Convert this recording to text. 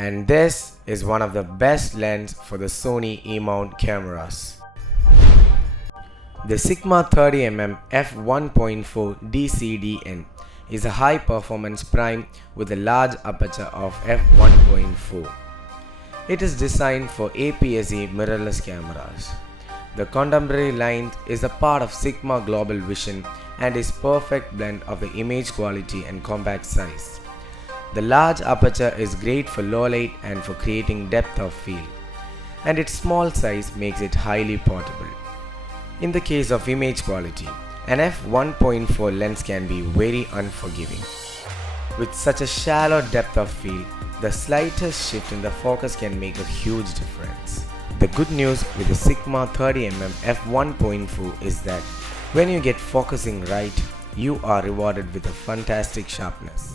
and this is one of the best lens for the Sony E-mount cameras. The Sigma 30mm f1.4 DCDN is a high-performance prime with a large aperture of f1.4. It is designed for APS-C mirrorless cameras. The contemporary line is a part of Sigma Global Vision and is perfect blend of the image quality and compact size. The large aperture is great for low light and for creating depth of field, and its small size makes it highly portable. In the case of image quality, an f1.4 lens can be very unforgiving. With such a shallow depth of field, the slightest shift in the focus can make a huge difference. The good news with the Sigma 30mm f1.4 is that when you get focusing right, you are rewarded with a fantastic sharpness.